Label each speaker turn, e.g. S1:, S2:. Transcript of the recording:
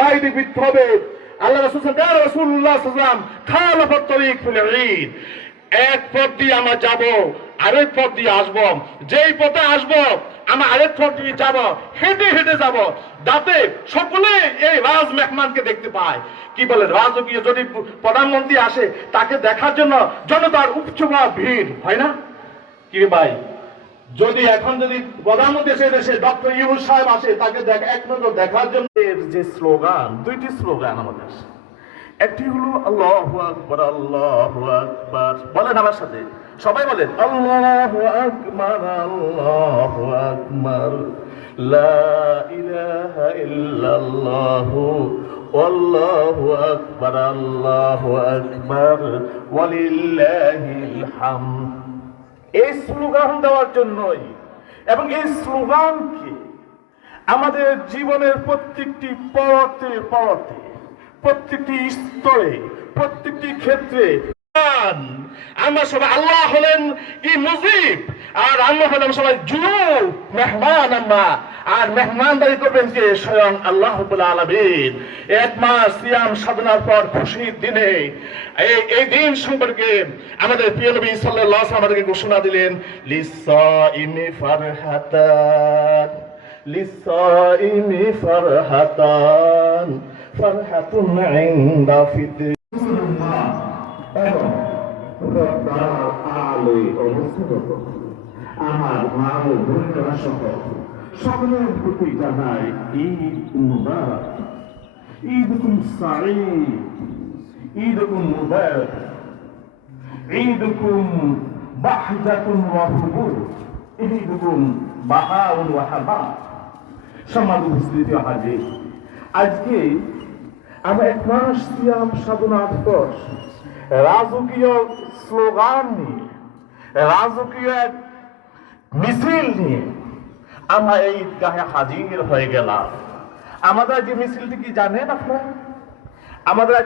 S1: ভয় বিদ্ধ হবে। আল্লাহ রসুল রসুল্লাহ সাল্লাম খালাফত তরিক ফিল ঈদ। এক পথ দিয়ে আমরা যাব, আরেক পথ দিয়ে আসব। যেই পথে আসব, আমরা আরেক পথ দিয়ে যাব, হেঁটে হেঁটে যাব। যাতে সকলে এই রাজ মেহমানকে দেখতে পায়। কি বলে, রাজকীয় যদি প্রধানমন্ত্রী আসে, তাকে দেখার জন্য জনতার উপচুপা ভিড়, হয় না? কি ভাই? যদি এখন যদি প্রধানমন্ত্রী এসে দেশে ডক্টর ইউনুস সাহেব আসে, তাকে দেখ, এক নজর দেখার জন্য যে স্লোগান, দুইটি স্লোগান আমাদের একটি হলো, আল্লাহু আকবার আল্লাহু আকবার। বলেন আমার সাথে। সবাই বলেন, আল্লাহু আকবার আল্লাহু আকবার। লা ইলাহা ইল্লাল্লাহু, আল্লাহু আকবার আল্লাহু আকবার। ওয়ালিল্লাহিল হামদ। এই স্লোগান দেওয়ার জন্যই। এবং এই স্লোগানকে আমাদের জীবনের প্রত্যেকটি পরতে পরতে প্রত্যেকটি স্তরে, প্রত্যেকটি ক্ষেত্রে আমরা সবাই আল্লাহ হলেন কি মুজিব, আর আমরা হলাম সবাই জুনু মেহমান আমরা। আর মেহমানদারি করবেন কে স্বয়ং আল্লাহ আলমিন। এক মাস সিয়াম সাধনার পর খুশির দিনে এই এই দিন সম্পর্কে আমাদের প্রিয় নবী আলাইহি আমাদেরকে ঘোষণা দিলেন লিসাইমি ফারহাতান ফারহাতুন ইনদা ফিতর
S2: আলোয় অবস্থিত আমার মা ও বোনেরা সহ সকলের প্রতি জানাই ঈদ মুবারক। ঈদকুম সাঈদ ঈদকুম মুবারক ঈদকুম বাহজাতুন ওয়া হুবুর ঈদকুম বাহাউন ওয়া সমাজ উপস্থিতি হাজির। আজকে আমরা এক মাস সিয়াম সাধনার পর রাজকীয় স্লোগান নিয়ে, রাজকীয় এক মিছিল নিয়ে আমরা এই ঈদগাহে হাজির হয়ে গেলাম। আমাদের যে মিছিলটি কি জানেন আপনারা? আমাদের